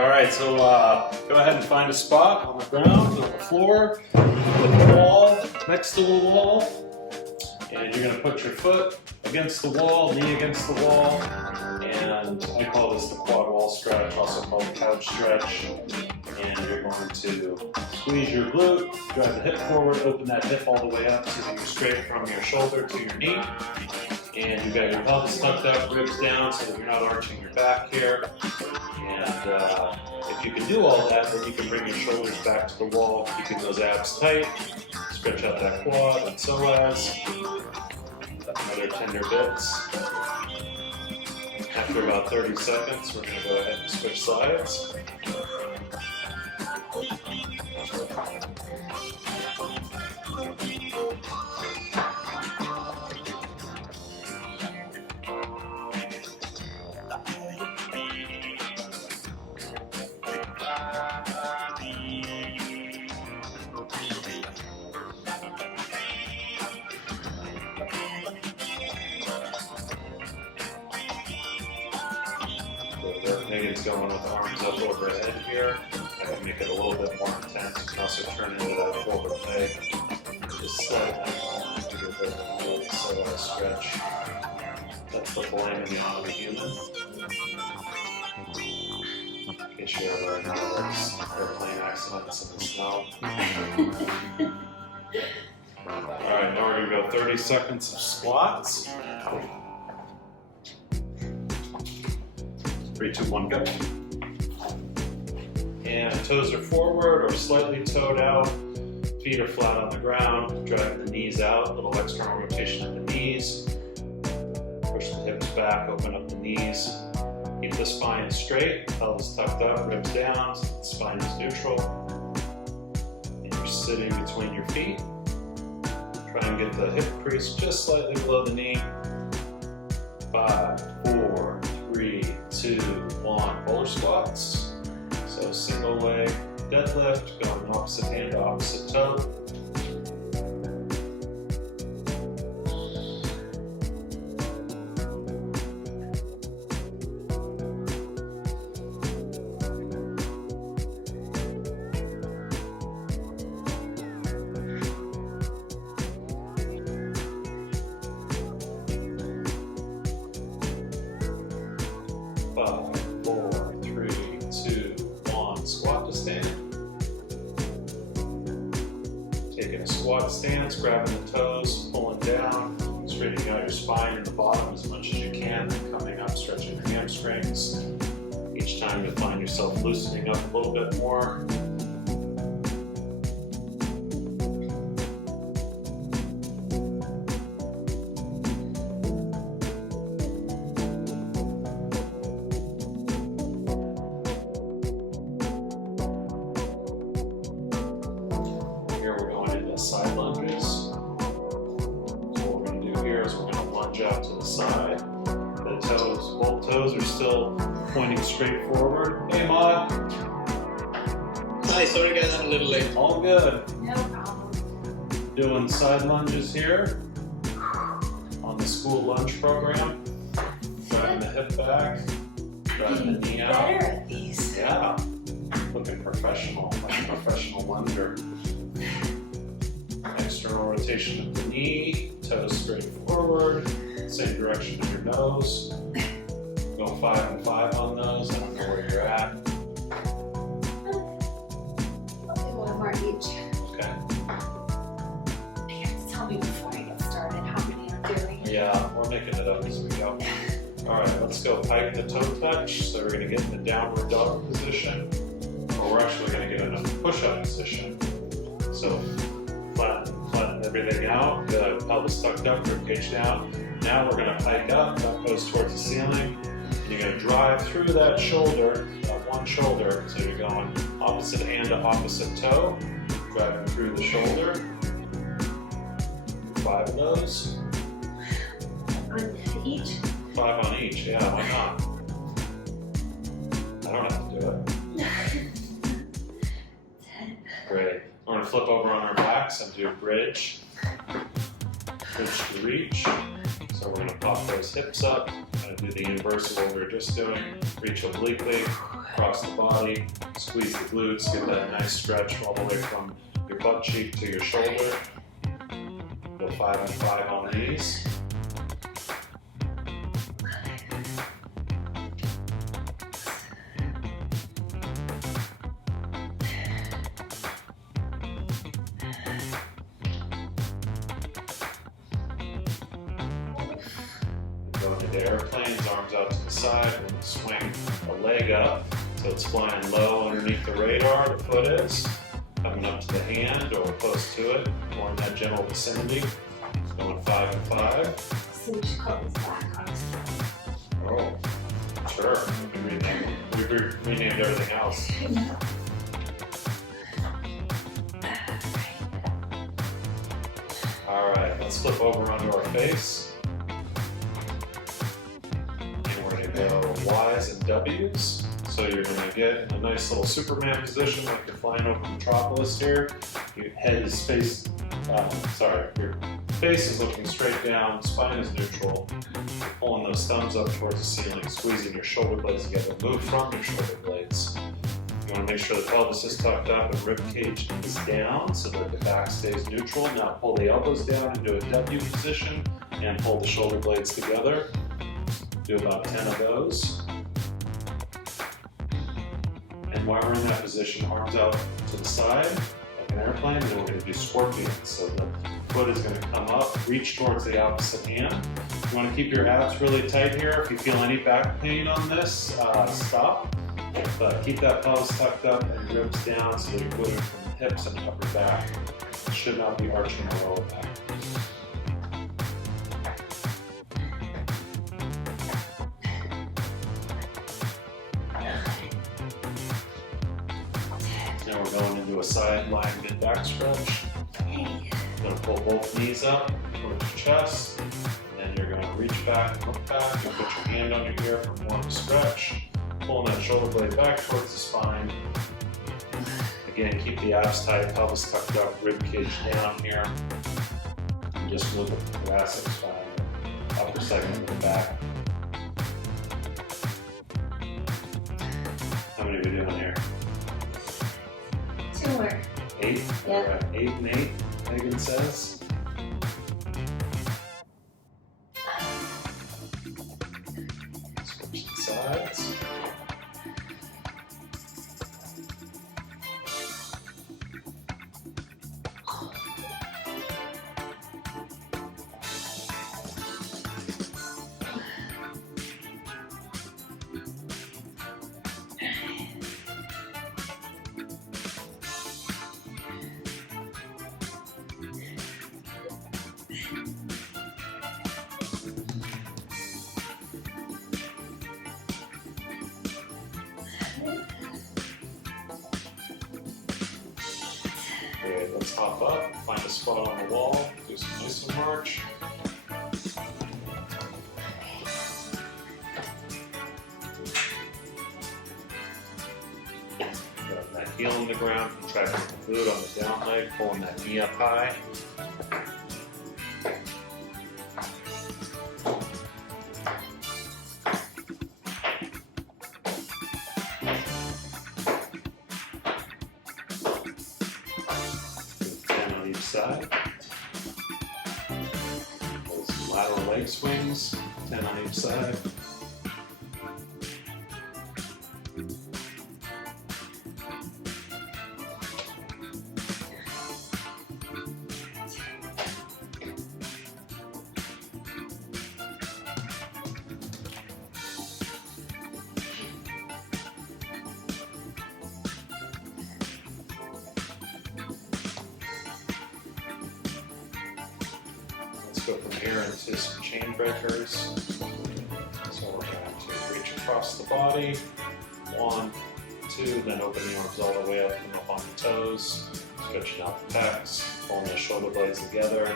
All right, so go ahead and find a spot on the ground, on the floor, with the wall, next to the wall, and you're gonna put your foot against the wall, knee against the wall, and I call this the quad wall stretch, also called the couch stretch. And you're going to squeeze your glute, drive the hip forward, open that hip all the way up so that you're straight from your shoulder to your knee. And you've got your pelvis tucked up, ribs down so that you're not arching your back here. And if you can do all that, then you can bring your shoulders back to the wall, keeping those abs tight, stretch out that quad and psoas, other tender bits. After about 30 seconds, we're going to go ahead and switch sides. Megan's going with the arms up overhead here. I can make it a little bit more intense. You can also turn into that forward leg. Just slightly to give it a little solo stretch. That's the flaming out of the human. In case you're ever in airplane accidents in the snow. Alright, now we're going to go 30 seconds of squats. 3, 2, 1, go. And toes are forward or slightly toed out. Feet are flat on the ground. Drag the knees out, a little external rotation of the knees. Push the hips back, open up the knees. Keep the spine straight, pelvis tucked up, ribs down, so the spine is neutral. And you're sitting between your feet. Try and get the hip crease just slightly below the knee. 5, 4, 3, 2, 1, roller squats. So single leg deadlift, going opposite hand to opposite toe. Taking a squat stance, grabbing the toes, pulling down, straightening out your spine and the bottom as much as you can, then coming up, stretching your hamstrings. Each time you'll find yourself loosening up a little bit more. Side lunges. So what we're going to do here is we're going to lunge out to the side. The toes, both toes are still pointing straight forward. Hey, Maud. Hi, sorry guys, I'm a little late. All good. No problem. Doing side lunges here on the school lunge program. Driving the hip back, driving the knee out. Better at these. Yeah, looking professional, like a professional lunger. External rotation of the knee, toes straight forward, same direction of your nose. Go 5 and 5 on those, I don't know where you're at. I'll do one more each. Okay. You have to tell me before I get started how many I'm doing. Yeah, we're making it up as we go. Alright, let's go pike the toe touch. So we're going to get in the downward dog position. Or we're actually going to get in a push-up position. So flatten everything out, the pelvis tucked up, ribcage down. Now we're going to pike up, that goes towards the ceiling. And you're going to drive through that shoulder, one shoulder, so you're going opposite hand to opposite toe, driving through the shoulder. 5 of those. On each? 5 on each, yeah, why not? I don't have to do it. 10. Great. We're going to flip over on our backs and do a bridge. Bridge to reach. So we're going to pop those hips up. We're going to do the inverse of what we were just doing. Reach obliquely, across the body, squeeze the glutes, get that nice stretch all the way from your butt cheek to your shoulder. Go 5 and 5 on these. Going into airplanes, arms out to the side, and swing a leg up so it's flying low underneath the radar, the foot is. Coming up to the hand or close to it, or in that general vicinity. It's going 5 and 5. So we should call this back, honestly. Oh, sure. We renamed everything else. Alright, let's flip over onto our face. And we're going to go Y's and W's. So you're going to get in a nice little Superman position like you're flying over Metropolis here. Your head is your face is looking straight down, spine is neutral. You're pulling those thumbs up towards the ceiling, squeezing your shoulder blades together. Move from your shoulder blades. You want to make sure the pelvis is tucked up and rib cage is down so that the back stays neutral. Now pull the elbows down into a W position and pull the shoulder blades together. Do about 10 of those. And while we're in that position, arms out to the side like an airplane, and then we're going to do scorpions. So the foot is going to come up, reach towards the opposite hand. You want to keep your abs really tight here. If you feel any back pain on this, stop. But keep that pelvis tucked up and ribs down so that you're moving from the hips and upper back. It should not be arching the lower back. Now we're going into a side lying mid-back stretch. You're going to pull both knees up towards your chest, and then you're going to reach back, look back, and put your hand on your ear for more of a stretch. Pulling that shoulder blade back towards the spine. Again, keep the abs tight, pelvis tucked up, rib cage down here. And just look at the thoracic spine, upper segment of the back. How many are we doing here? 2 more. 8? Yeah. We're at 8 and 8, Megan says. Switch the sides. Good, let's hop up, find a spot on the wall, do some Mason march. Got that heel on the ground, contracting the glute on the down leg, pulling that knee up high. Side. Pull some lateral leg swings, 10 on each side. Go from here into some chain breakers. So we're going to reach across the body. 1, 2, then open the arms all the way up and up on the toes. Stretching out the pecs, pulling the shoulder blades together.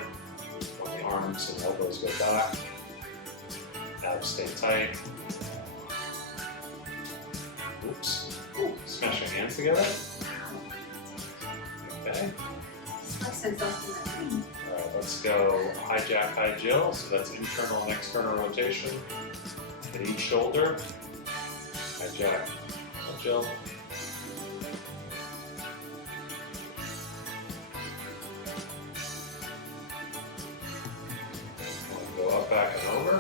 When the arms and elbows go back. Abs stay tight. Oops. Smash your hands together. Okay. Alright, let's go high jack, high Jill. So that's internal and external rotation. Hit each shoulder. High jack, Jill. We'll go up, back, and over.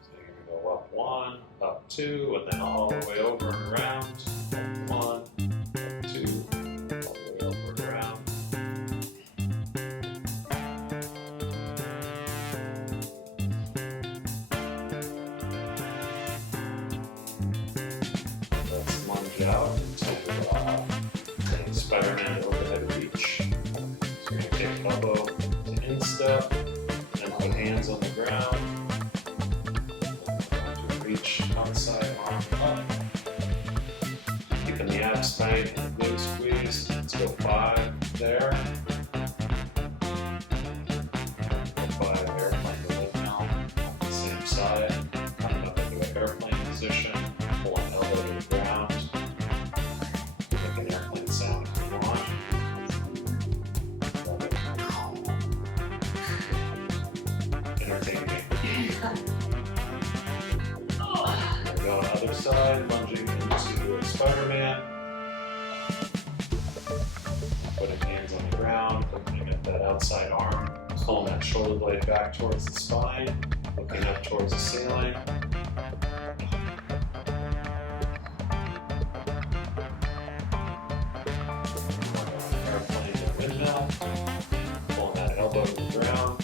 So you're going to go up 1, up 2, and then all the way over and around. Up 1, up 2, all the way over and around. Let's lunge out until Spider-Man overhead reach. So you're going to take elbow to instep, and put hands on the ground. To reach outside, arm up. Keeping the abs tight and the glute squeeze. Let's go 5 there. 5 airplane to lip now on the same side. Coming up into an airplane position. Pull an elbow to the ground. Make an airplane sound if you want. Entertain me. We're going other side, lunging into a Spider-Man. Putting hands on the ground, looking at that outside arm, pulling that shoulder blade back towards the spine, looking up towards the ceiling. Airplane to windmill, pulling that elbow to the ground.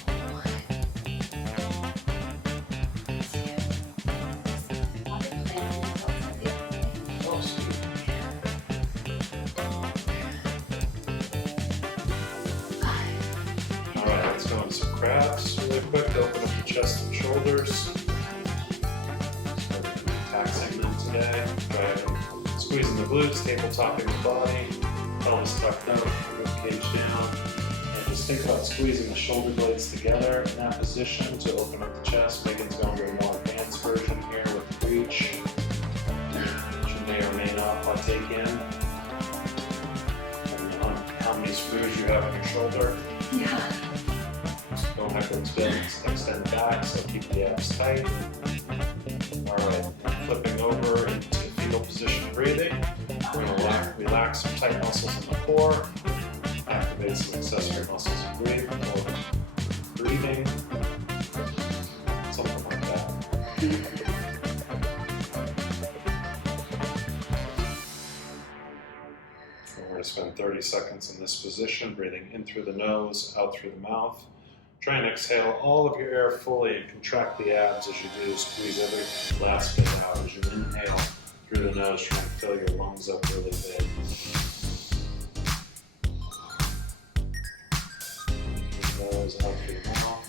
Oh, sweet. Alright, let's go into some crabs really quick. Open up the chest and shoulders. So we're going to be taxing them today. Squeezing the glutes, tabletopping the body, pelvis tucked up, rib cage down. And just think about squeezing the shoulder blades together in that position to open up the chest. Megan's going to a more advanced version here with the reach, which you may or may not partake in. Depending on how many screws you have on your shoulder. Yeah. Go backwards, bend, extend back, so keep the abs tight. Alright, flipping over into fetal position breathing. We're going to relax some tight muscles in the core, activate some accessory muscles of breathing, something like that. We're going to spend 30 seconds in this position, breathing in through the nose, out through the mouth. Try and exhale all of your air fully and contract the abs as you do. Squeeze every last bit out as you inhale through the nose, trying to fill your lungs up really big. Nose out through the mouth.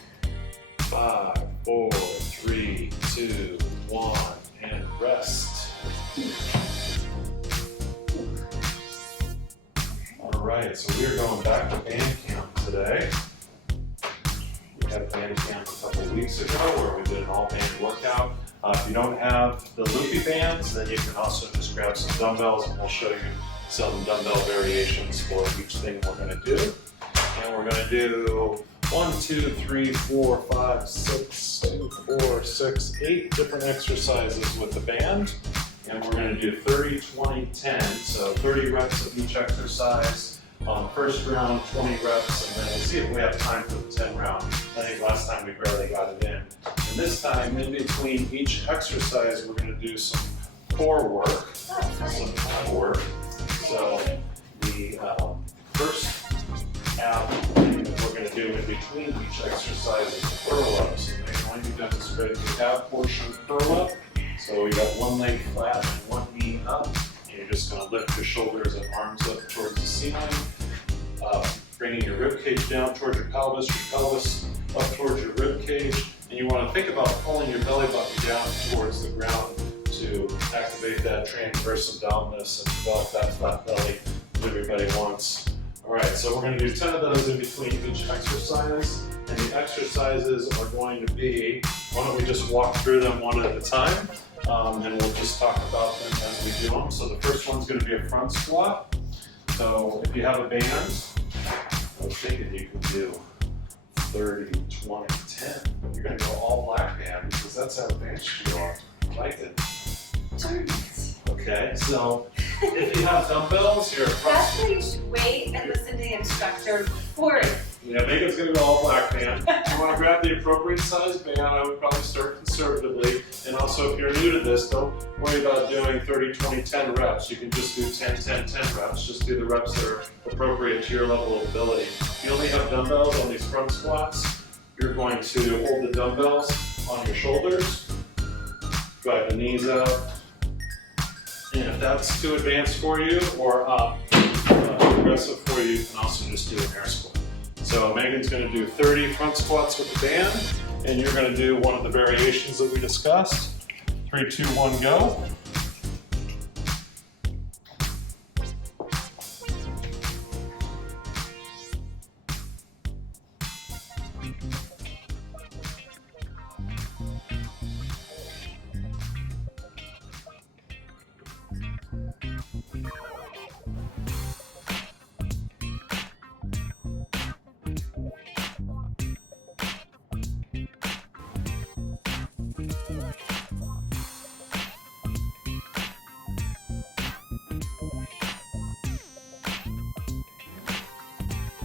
5, 4, 3, 2, 1, and rest. Alright, so we're going back to band camp today. We had band camp a couple of weeks ago where we did an all-band workout. If you don't have the loopy bands, then you can also just grab some dumbbells and we'll show you some dumbbell variations for each thing we're going to do. And we're going to do 1, 2, 3, 4, 5, 6, 4, 6, 8 different exercises with the band. And we're going to do 30, 20, 10, so 30 reps of each exercise. First round, 20 reps, and then we'll see if we have time for the 10 round. I think last time we barely got it in. And this time, in between each exercise, we're going to do some core work, some ab work. So the first ab thing that we're going to do in between each exercise is curl-ups. And we're going to demonstrate the ab portion curl-up. So we got one leg flat and one knee up. And you're just going to lift your shoulders and arms up towards the ceiling. Bringing your rib cage down towards your pelvis up towards your rib cage. And you want to think about pulling your belly button down towards the ground to activate that transverse abdominis and develop that flat belly that everybody wants. Alright, so we're going to do 10 of those in between each exercise. And the exercises are going to be, why don't we just walk through them one at a time, and we'll just talk about them as we do them. So the first one's going to be a front squat. So if you have a band, I was thinking you could do 30, 20, 10, but you're going to go all black band because that's how advanced you are. I like it. Darn it. Okay. Okay, so if you have dumbbells, you're That's where you should wait and listen to the instructor before. yeah, Megan's gonna go all black band. You wanna grab the appropriate size band, I would probably start conservatively. And also if you're new to this, don't worry about doing 30, 20, 10 reps. You can just do 10, 10, 10 reps. Just do the reps that are appropriate to your level of ability. If you only have dumbbells on these front squats, you're going to hold the dumbbells on your shoulders, drive the knees out. And if that's too advanced for you or aggressive for you, you can also just do an air squat. So Megan's going to do 30 front squats with the band, and you're going to do one of the variations that we discussed. 3, 2, 1, go.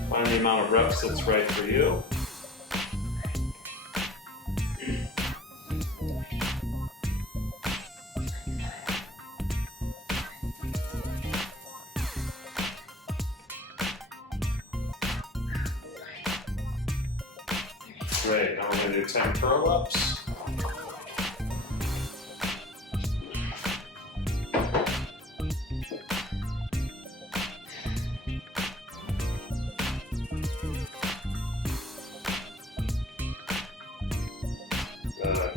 Find the amount of reps that's right for you. Great, now we're going to do 10 curl-ups.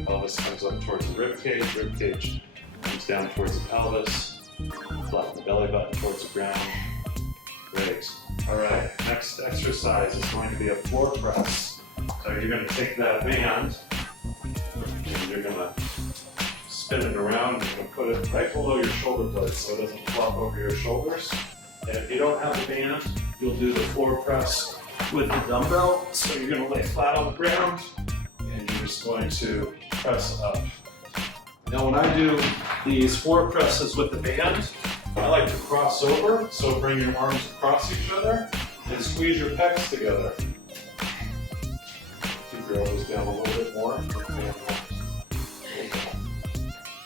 Pelvis comes up towards the rib cage comes down towards the pelvis, flatten the belly button towards the ground. Great. All right, next exercise is going to be a floor press. So you're going to take that band and you're going to spin it around and you're going to put it right below your shoulder blades so it doesn't flop over your shoulders. And if you don't have the band, you'll do the floor press with the dumbbell. So you're going to lay flat on the ground and you're just going to press up. Now when I do these floor presses with the band, I like to cross over, so bring your arms across each other and squeeze your pecs together. Keep your elbows down a little bit more.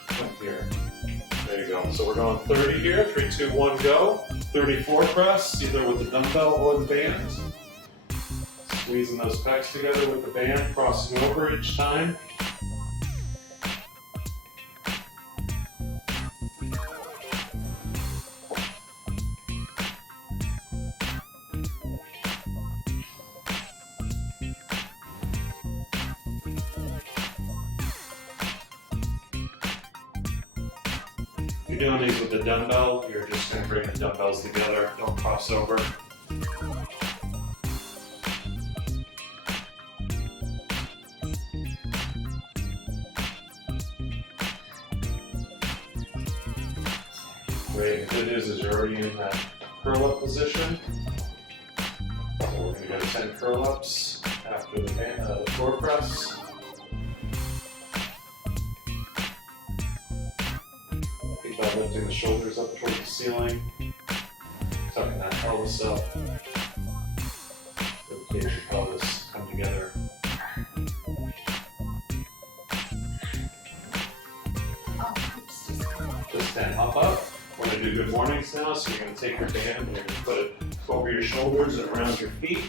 Come here. There you go. So we're going 30 here, 3, 2, 1, go. 30 floor press, either with the dumbbell or the band. Squeezing those pecs together with the band, crossing over each time. If you're doing these with the dumbbell, you're just going to bring the dumbbells together, don't cross over. Great, the good news is you're already in that curl-up position. So we're going to go 10 curl-ups after the floor press. By lifting the shoulders up towards the ceiling, tucking that pelvis up, ribcage and pelvis come together. Just 10, hop up. We're going to do good mornings now, so you're going to take your band and you're going to put it over your shoulders and around your feet.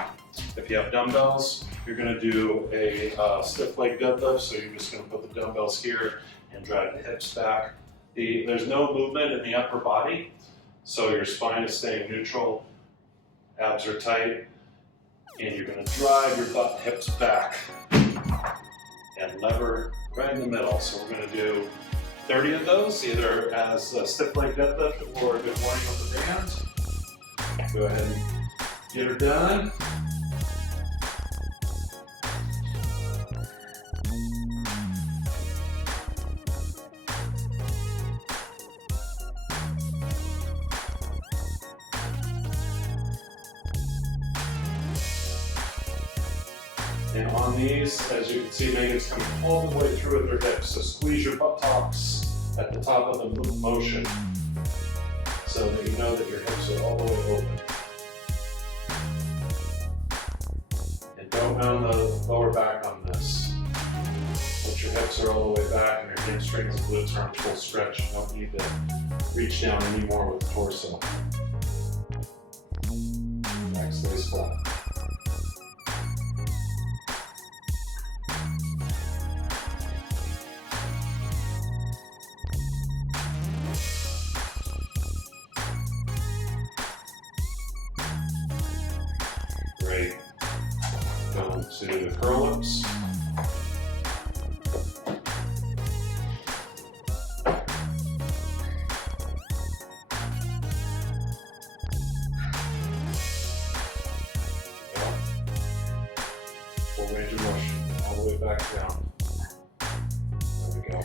If you have dumbbells, you're going to do a stiff leg deadlift, so you're just going to put the dumbbells here and drive the hips back. There's no movement in the upper body, so your spine is staying neutral, abs are tight, and you're going to drive your butt and hips back and lever right in the middle. So we're going to do 30 of those, either as a stiff leg deadlift or a good morning with the band. Go ahead and get her done. And on these, as you can see, Megan's coming all the way through with her hips. So squeeze your buttocks at the top of the motion. so that you know that your hips are all the way open. And don't round the lower back on this. Once your hips are all the way back and your hamstrings and glutes are on full stretch, you don't need to reach down anymore with the torso. Back stays flat. Great. Going to the curl-ups. Full range of motion, all the way back down. There we go.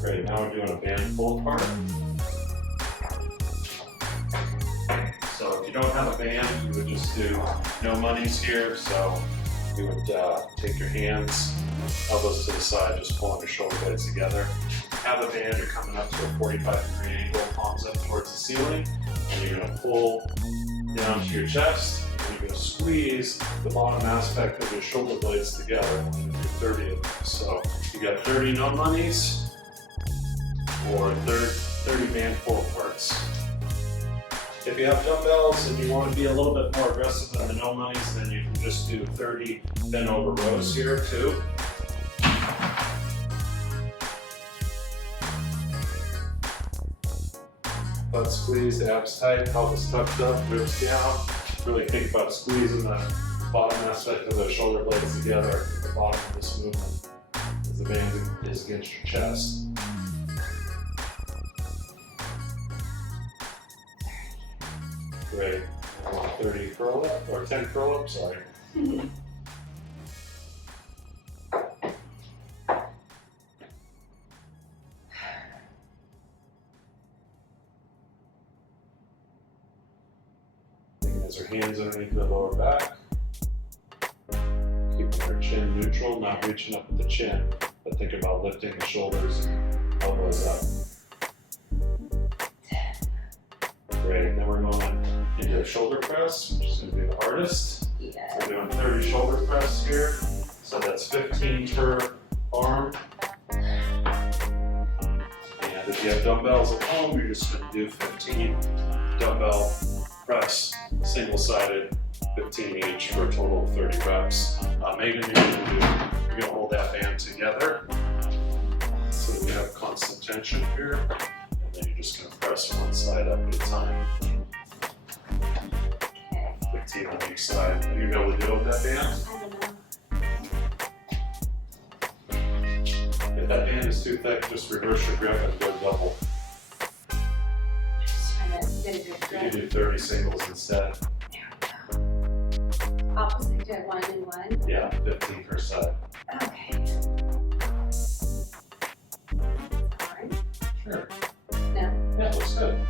Great, now we're doing a band pull-apart. So if you don't have a band, you would just do no monies here. So you would take your hands, elbows to the side, just pulling your shoulder blades together. Have a band, you're coming up to a 45-degree angle, palms up towards the ceiling, and you're going to pull down to your chest, and you're going to squeeze the bottom aspect of your shoulder blades together. We're going to do 30 of them. So you got 30 no monies, or 30 band pull-aparts. If you have dumbbells and you want to be a little bit more aggressive than the no monies, then you can just do 30 bent over rows here too. Butt squeeze, abs tight, pelvis tucked up, ribs down. Really think about squeezing the bottom aspect of the shoulder blades together at the bottom of this movement as the band is against your chest. Great. 30 curl up, or 10 curl up, sorry. As our hands underneath the lower back. Keeping our chin neutral, not reaching up with the chin, but think about lifting the shoulders and elbows up. Great, then we're going into a shoulder press, which is going to be the hardest. Yeah. We're doing 30 shoulder press here, so that's 15 per arm. And if you have dumbbells at home, you're just going to do 15 dumbbell press, single-sided, 15 each for a total of 30 reps. Megan, you're going to hold that band together so that we have constant tension here, and then you're just going to press one side up at a time. 15 on each side. Are you going to be able to do it with that band? I don't know. If that band is too thick, just reverse your grip and go double. Just trying to get a good You grip. can do 30 singles instead. Opposite to 1 and 1. Yeah, 15 per side. Okay. Hard. Sure. No. Yeah, looks good.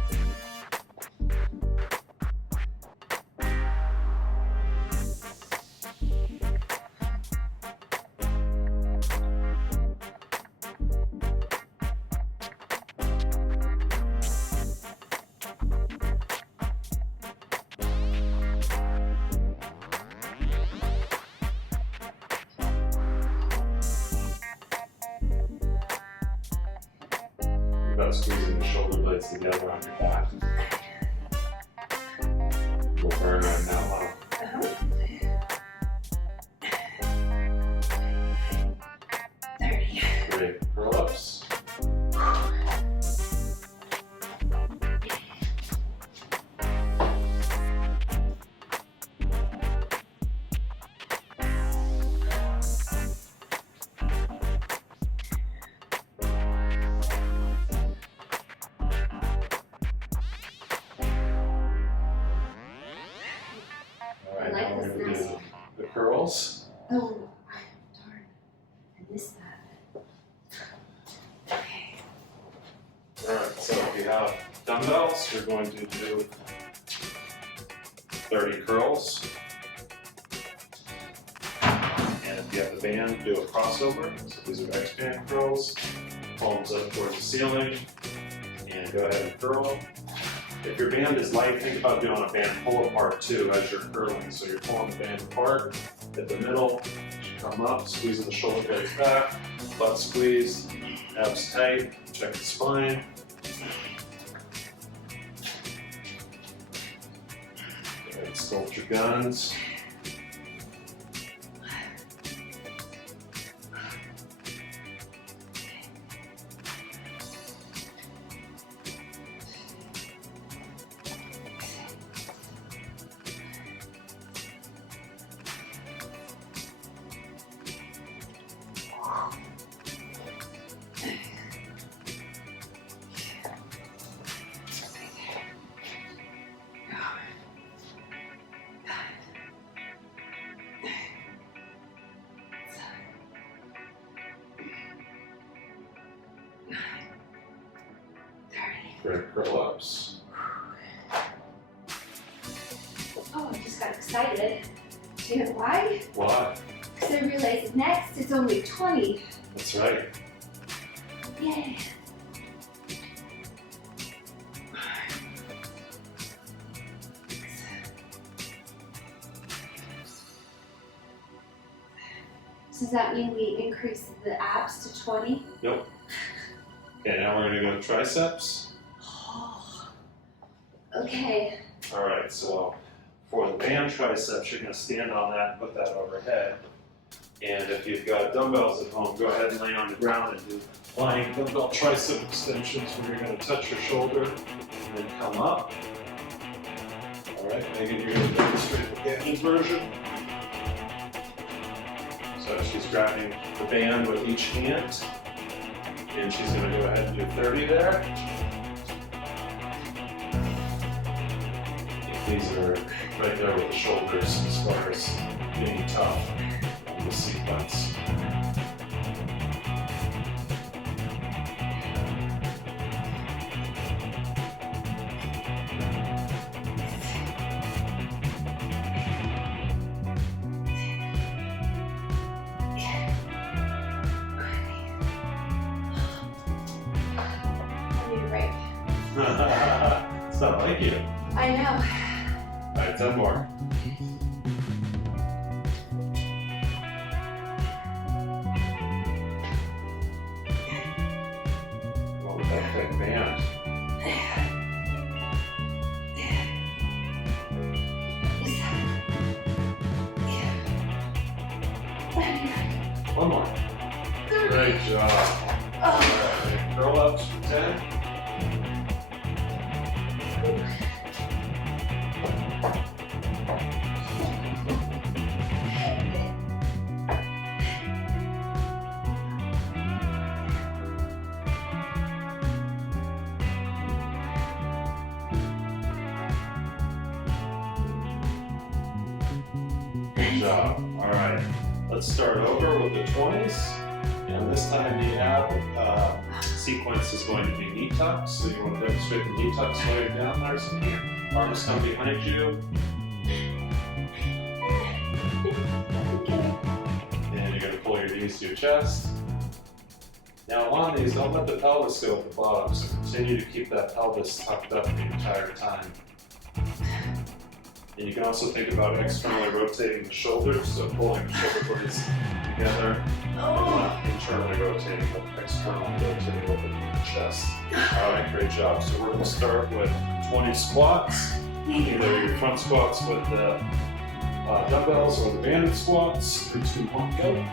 About squeezing the shoulder blades together on your back. We'll burn right now, huh? 30. Great. Curl ups. All right, now we're going to do the curls. Oh, darn. I missed that. Okay. you have dumbbells, you're going to do 30 curls. And if you have the band, do a crossover. So these are X-band curls. Palms up towards the ceiling. And go ahead and curl. If your band is light, think about doing a band pull-apart too as you're curling. So you're pulling the band apart. At the middle, come up, squeezing the shoulder blades back, butt squeeze, abs tight, check the spine. Go ahead and sculpt your guns. Great curl ups. Oh, I just got excited. Do you know why? Why? Because I realized next it's only 20. That's right. Yay. So does that mean we increase the abs to 20? Nope. Okay, now we're going to go triceps. Oh. Okay. All right, so for the band triceps, you're going to stand on that and put that overhead. And if you've got dumbbells at home, go ahead and lay on the ground and do flying dumbbell tricep extensions where you're going to touch your shoulder and then come up. All right, Megan, you're going to demonstrate the band version. So she's grabbing the band with each hand, and she's going to go ahead and do 30 there. These are right there with the shoulders as far as being tough in the sequence. I need a break. It's not like you. I know. All right, 10 more. Well, with that thick band. One more. Great job. All right, curl ups for 10. Good job. All right, let's start over with the 20s. And this time the ab sequence is going to be knee tucks. So you want to demonstrate the knee tucks while you're down there. So arms come behind you. And you're going to pull your knees to your chest. Now on these, don't let the pelvis go at the bottom. So continue to keep that pelvis tucked up the entire time. And you can also think about externally rotating the shoulders, so pulling the shoulder blades together. Not internally rotating, but externally rotating within the chest. All right, great job. So we're going to start with 20 squats. Either your front squats with the dumbbells or the banded squats. 3, 2, 1, go.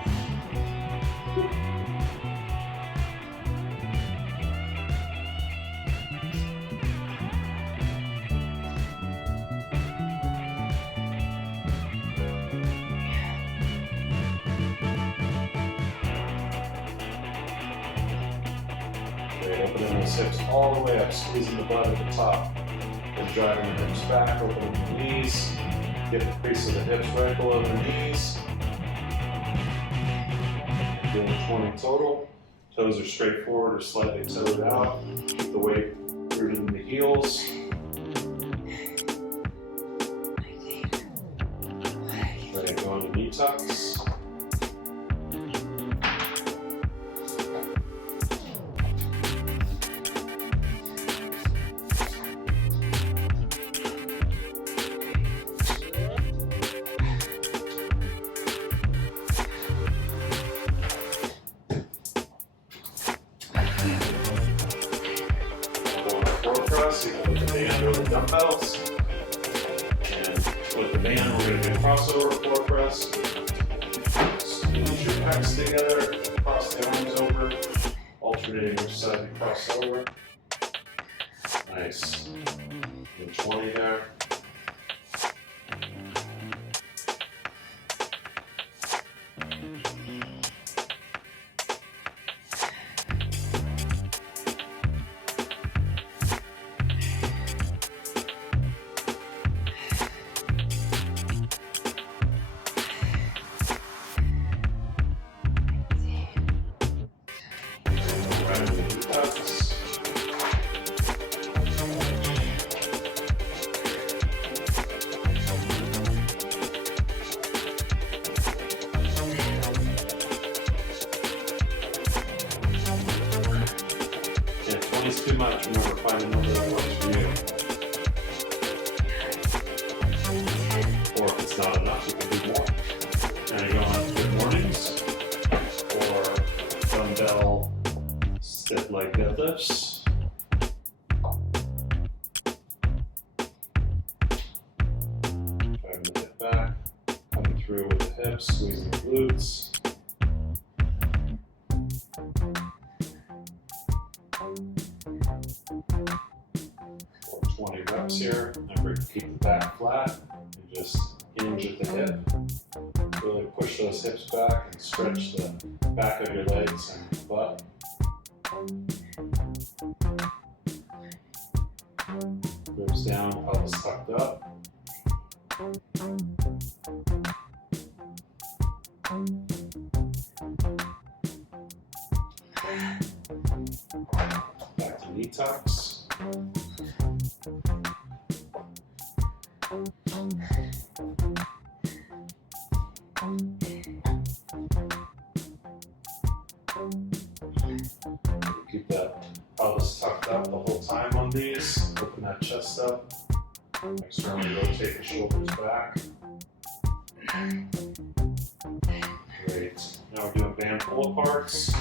Opening those hips all the way up, squeezing the butt at the top, and driving the hips back, opening the knees, get the crease of the hips right below the knees. Doing 20 total. Toes are straight forward or slightly toed out. Keep the weight through heels. Ready to go into knee tucks. Press, either with the band or the dumbbells. And with the band, we're going to do crossover floor press. Squeeze your pecs together, cross the arms over, alternating which side you cross over. Nice. And 20 there. It's too much. Remember, find another that works for you. Or if it's not enough, you can do more. Now you go on good mornings or dumbbell stiff leg deadlifts. Driving the hip back, coming through with the hips, squeezing the glutes. For 20 reps here. Remember to keep the back flat and just hinge at the hip. Really push those hips back and stretch the back of your legs and butt. Ribs down, pelvis tucked up. Back to knee tucks. Keep that pelvis tucked up the whole time on these. Open that chest up. Externally rotate the shoulders back. Great. Now we're doing band pull-aparts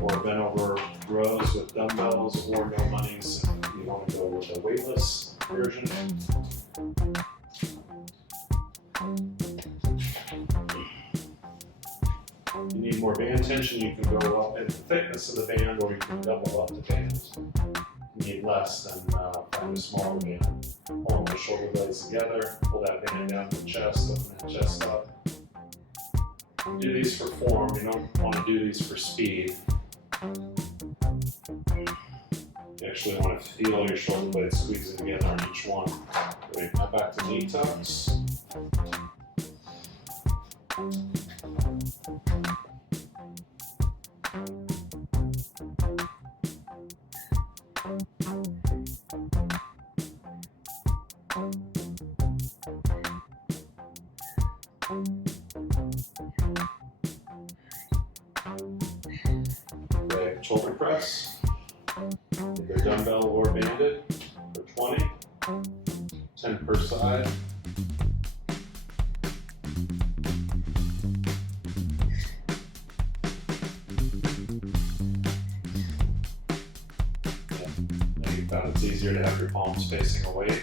or bent over rows with dumbbells or no monies if you want to go with a weightless version. If you need more band tension, you can go up in the thickness of the band or you can double up the band. If you need less, then find a smaller band. Hold the shoulder blades together, pull that band down to the chest, open that chest up. Do these for form, you don't want to do these for speed. You actually want to feel your shoulder blades squeezing together on each one. Great, now back to knee tucks. Great, shoulder press. Either dumbbell or banded for 20. 10 per side. Now you found it's easier to have your palms facing away.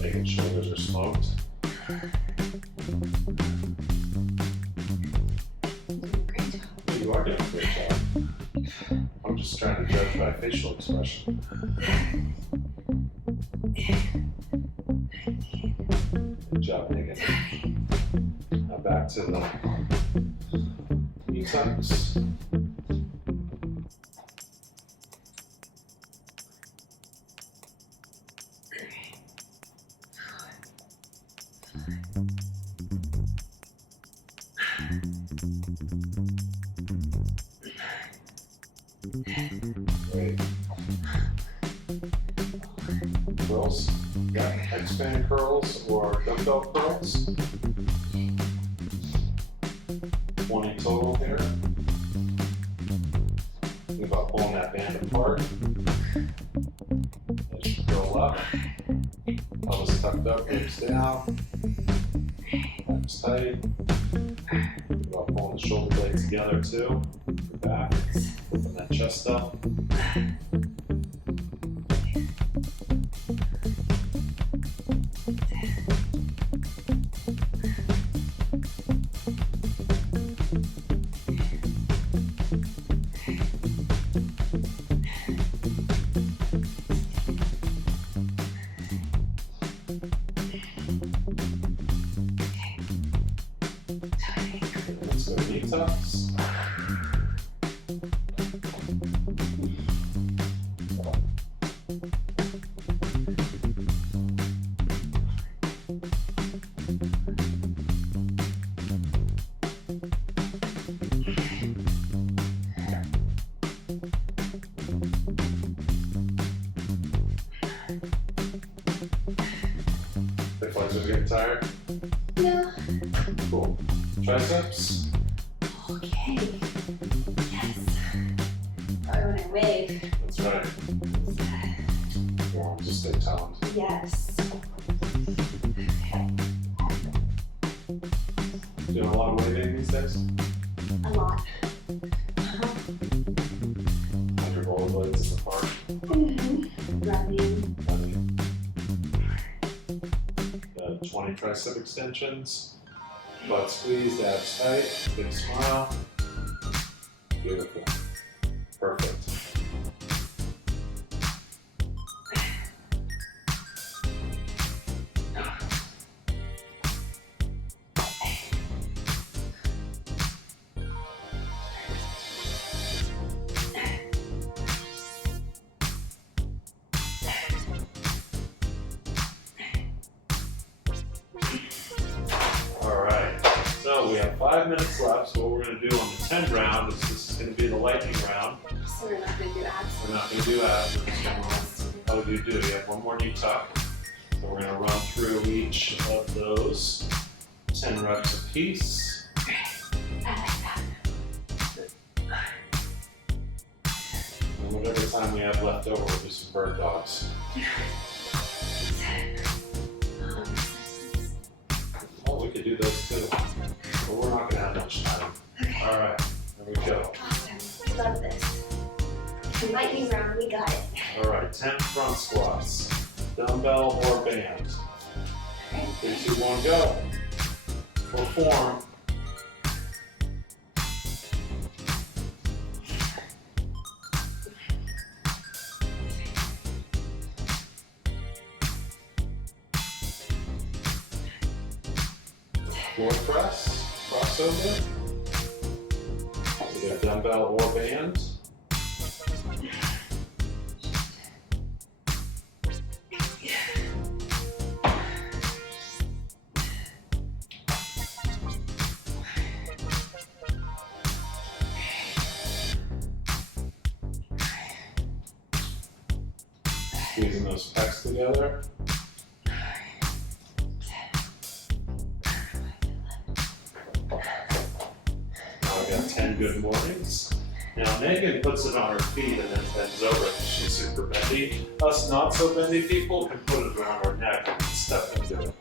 Making shoulders are smoked. You are doing a great job. I'm just trying to judge by facial expression. Good job, Megan. Now back to the knee tucks. Great. Curls. Yeah, headstand curls or dumbbell curls. 20 total here. Think about pulling that band apart. That should curl up. Elbows tucked up, ribs down. Back's tight. Think about pulling the shoulder blades together too. Your back. Open that chest up. Let's go knee tucks. The flexors getting tired? No. Cool. Triceps. Okay. Yes. Or when I wave. That's right. Your arms just stay toned. Yes. Doing a lot of waving these days? A lot. On your rollerblades in the park? Running. 20 tricep extensions. Butt squeezed, abs tight, big smile. Beautiful. Perfect. So we have 5 minutes left, so what we're going to do on the 10 round is this is going to be the lightning round. So we're not going to do abs. We're not going to do abs. We're just going to run. Oh, you do. You have one more knee tuck. So we're going to run through each of those 10 reps apiece. I like that. And whatever time we have left over, we'll do some bird dogs. Oh, we could do those too. But we're not going to have much time. Okay. All right, there we go. Awesome. Love this. The lightning round, we got it. All right, 10 front squats, dumbbell or band. All right. 3, 2, 1, go. Full form. Floor press, crossover. Either dumbbell or band. Squeezing those pecs together. Now I've got 10 good mornings. Now Megan puts it on her feet and then bends over. She's super bendy. Us not so bendy people can put it around our neck and step into it.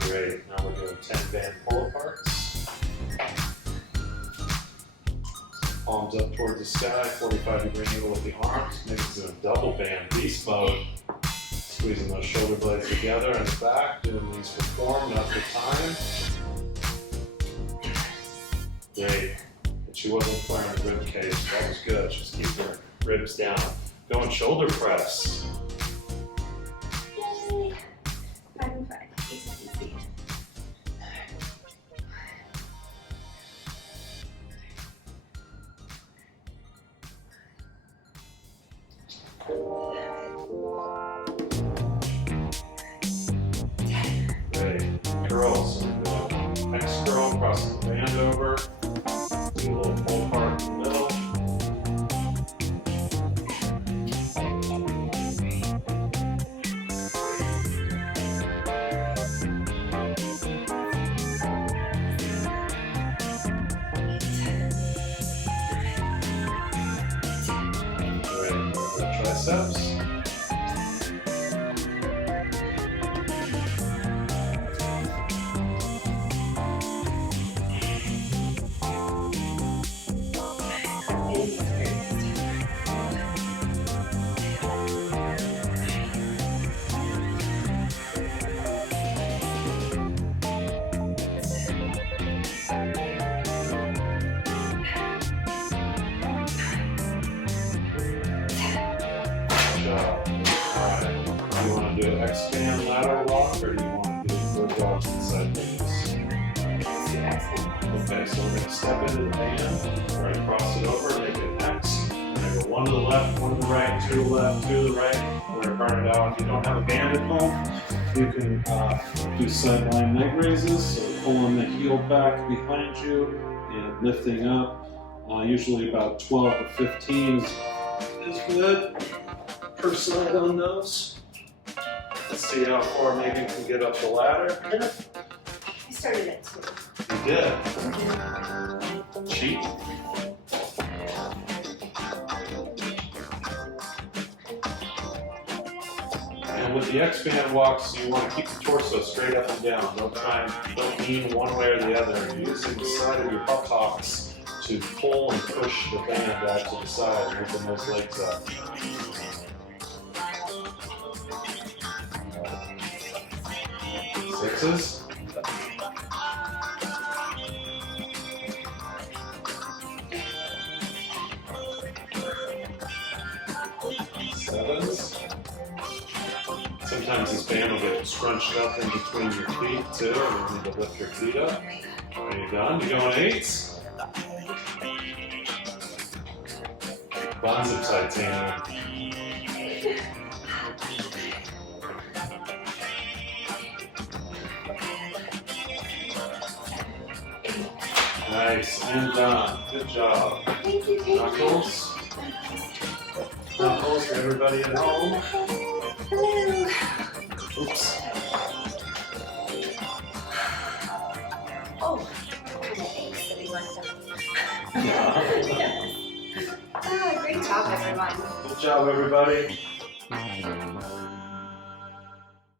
Great, now we're doing 10 band pull-aparts. Palms up towards the sky, 45-degree angle with the arms. Maybe doing double band, beast mode. Squeezing those shoulder blades together in the back, doing these for form, not for time. Great. And she wasn't flaring the rib cage, so that was good. Just keep her ribs down. Going shoulder press. Yay. 5 and 5. Easy, easy. curl. So we do a X curl, crossing the band over, do a little pull apart in the middle. Triceps. Alright, do you want to do an X-band lateral walk or do you want to do bird walks inside things? Okay, so we're going to step into the band, we're going to cross it over, make it an X. We're going to go one to the left, one to the right, two to the left, two to the right. We're going to burn it out. If you don't have a band at home, you can do sideline leg raises, so pulling the heel back behind you and lifting up. Usually about 12 to 15 is good per side on those. Let's see how far Megan can get up the ladder here. I started at 2. You did. Cheat. And with the X-band walks, you want to keep the torso straight up and down. Don't lean one way or the other. You're using the side of your buttocks to pull and push the band out to the side and open those legs up. Sixes. Sevens. Sometimes this band will get scrunched up in between your feet too, and you need to lift your feet up. Are you done? You going 8s? Buns of titanium. Nice, and done. Good job. Thank you. Knuckles. Knuckles for everybody at home. Hello. Oops. Oh, kind of aches that he left out. Great job, everyone. Good job, everybody.